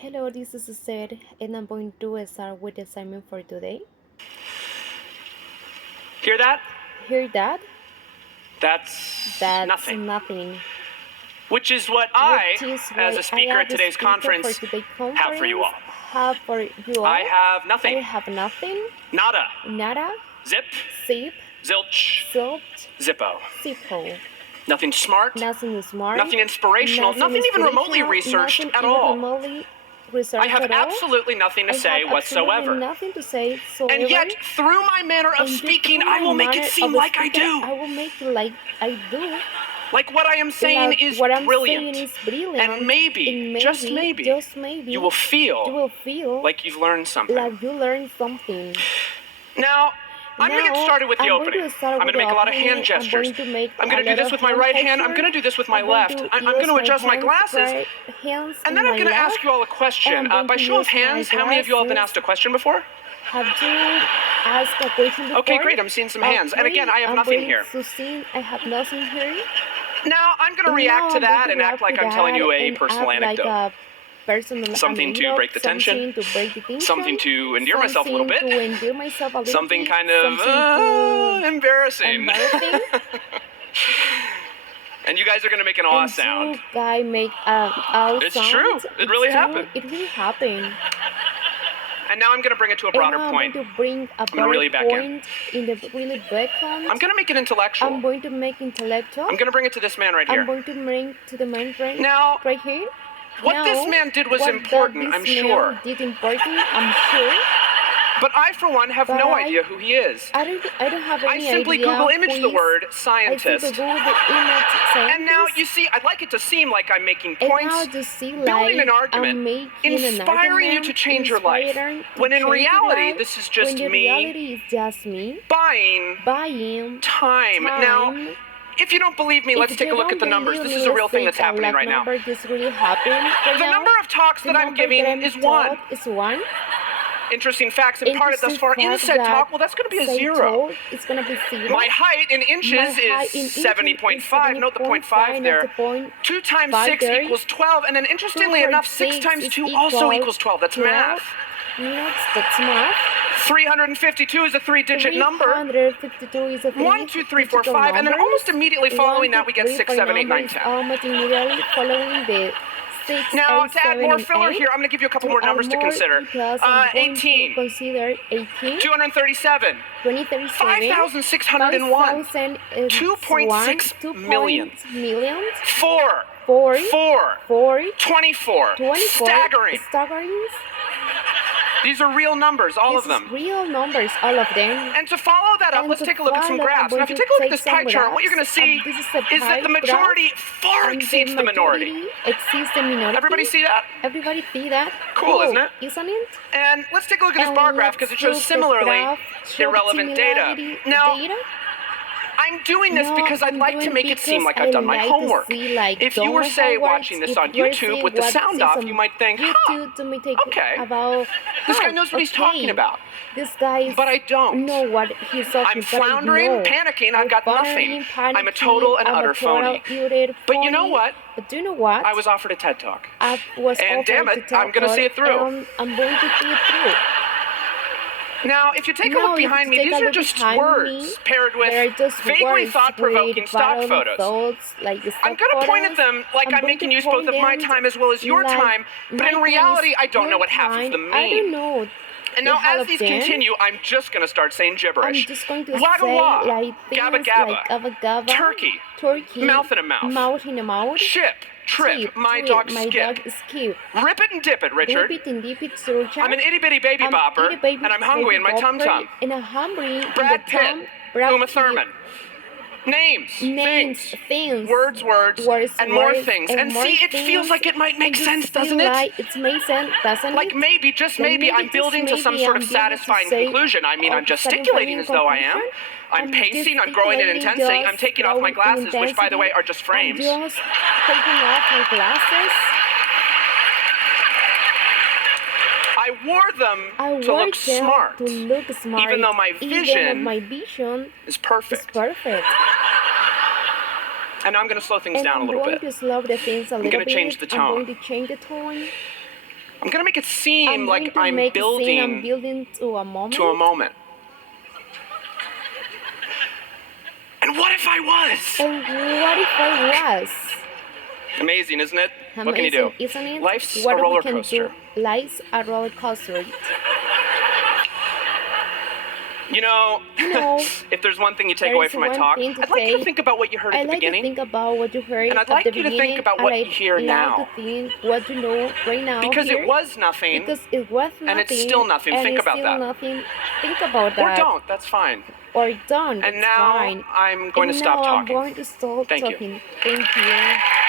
Hello, this is Sid, and I'm going to start with the assignment for today. Hear that? Hear that? That's That's nothing. nothing. Which is what Which I, is as why a speaker I, at as a today's speaker for conference, today's have for you all. conference, have for you all. I have nothing. I have nothing. Nada. Nada. Zip. Zip. Zilch. Zilch. Zippo. Zippo. Nothing smart. Nothing smart. Nothing inspirational. Nothing even remotely researched nothing at even all. remotely researched I have at all. absolutely nothing to I say have whatsoever. absolutely nothing to say whatsoever. And yet, through my manner of And speaking, through I my will make manner it seem of like I speaking, do. I will make it like I do. Like what I am saying Like is what I'm brilliant. saying is brilliant. And maybe, just maybe, you will feel like you've learned something. like you learned something. Now, I'm going to get started with the opening. I'm going to make a lot of hand gestures. I'm going to do this with my right hand. I'm going to do this with my left. I'm going to adjust my glasses. And then I'm going to ask you all a question. By show of hands, how many of you all have been asked a question before? Have you asked a question before? Okay, great. I'm seeing some hands. And again, I have nothing here. I have nothing here. Now, I'm going to react to that and act like I'm telling you a personal anecdote. Something to break the tension, something to endear myself a little bit, something kind of embarrassing. And you guys are going to make an awe sound. Guy make awe It's sound. true. It really happened. It really happened. And now I'm going to bring it to a broader point. I'm going to bring a really back in. the really back point. I'm going to make it intellectual. I'm going to make intellectual. I'm going to bring it to this man right here. I'm going to bring to the man now, right here. What this man did was important, I'm sure. I'm sure. But I, for one, have no idea who he is. I don't have any idea. I simply Google image the word scientist. I Google the image scientist. And now, you see, I'd like it to seem like I'm making points, building an argument, inspiring you to change your life. When in reality, this is just me buying time. Now, if you don't believe me, let's take a look at the numbers. This is a real thing that's happening right now. The number of talks that I'm giving is one. Interesting facts imparted thus far in said talk, well, that's going to be a 0. It's going to be 0. My height in inches is 70.5. Note the 0.5 there. 2 times 6 equals 12. And then interestingly enough, 6 times 2 also equals 12. That's math. That's math. 352 is a 3-digit number. 352 is a 1, 2, 3, 4, 5. And then almost immediately following that, we get 6, 7, 8, 9, 10. Almost immediately following the 6, now, 8, to add more filler here, I'm going to give you a couple more numbers to consider. 18. Consider 18. 237. 5,601. 2.6 million. 4. 24. Staggering. These are real numbers, all of them. Real numbers, all of them. And to follow that up, let's take a look at some graphs. Now, if you take a look at this pie chart, what you're going to see is that the majority far exceeds the minority. Everybody see that? Everybody see that? Cool, isn't it? Isn't it? And let's take a look at this bar graph because it shows similarly irrelevant data. Now, I'm doing this because I'd like to make it seem like I've done my homework. If you were, say, watching this on YouTube with the sound off, you might think, okay, this guy knows what he's talking about. This guy but I don't. Know what he's talking about. I'm floundering, panicking, I've got nothing. I'm a total and utter phony. But you know what? But do you know what? I was offered a TED Talk. And damn it, I'm going to see it through. I'm going to see it through. Now, if you take a look behind me, these are just words paired with vaguely thought-provoking stock photos. I'm going to point at them like I'm making use both of my time as well as your time, but in reality, I don't know what half of them mean. I don't know. And now, as these continue, I'm just going to start saying gibberish. I'm just going to Wagga say wah, like gabba gabba, turkey, mouth in a mouth, ship, trip, my dog Skip. Rip it and dip it, Richard. I'm an itty-bitty baby bopper, and I'm hungry in my tum-tum. Brad Pitt, Uma Thurman. Names, things, words, and more things. And see, it feels like it might make sense, doesn't it? It makes sense, doesn't it? Like maybe, just maybe, I'm building to some sort of satisfying conclusion. I mean, I'm gesticulating as though I am. I'm pacing, I'm growing in intensity. I'm taking off my glasses, which, by the way, are just frames. I'm just taking off my glasses. I wore them to look smart, even though my vision is perfect. And now I'm going to slow things down a little bit. I'm going to change the tone. I'm gonna make it seem like I'm building to a moment. To a moment. And what if I was? And what if I was? Amazing, isn't it? Amazing, what can you do? Isn't it? Life's what a roller coaster. Life's a roller coaster. You know, if there's one thing you take away from my talk, I'd like you to think about what you heard at the beginning. I'd like to think about what you heard and I'd like you to think about what you hear now. To think what you know right now. Because it was nothing. Because it was nothing. And it's still nothing. Think about that. Nothing. Think about that. Or don't. That's fine. Or don't. And now fine. I'm going to stop talking. I'm going to stop Thank talking. You. Thank you.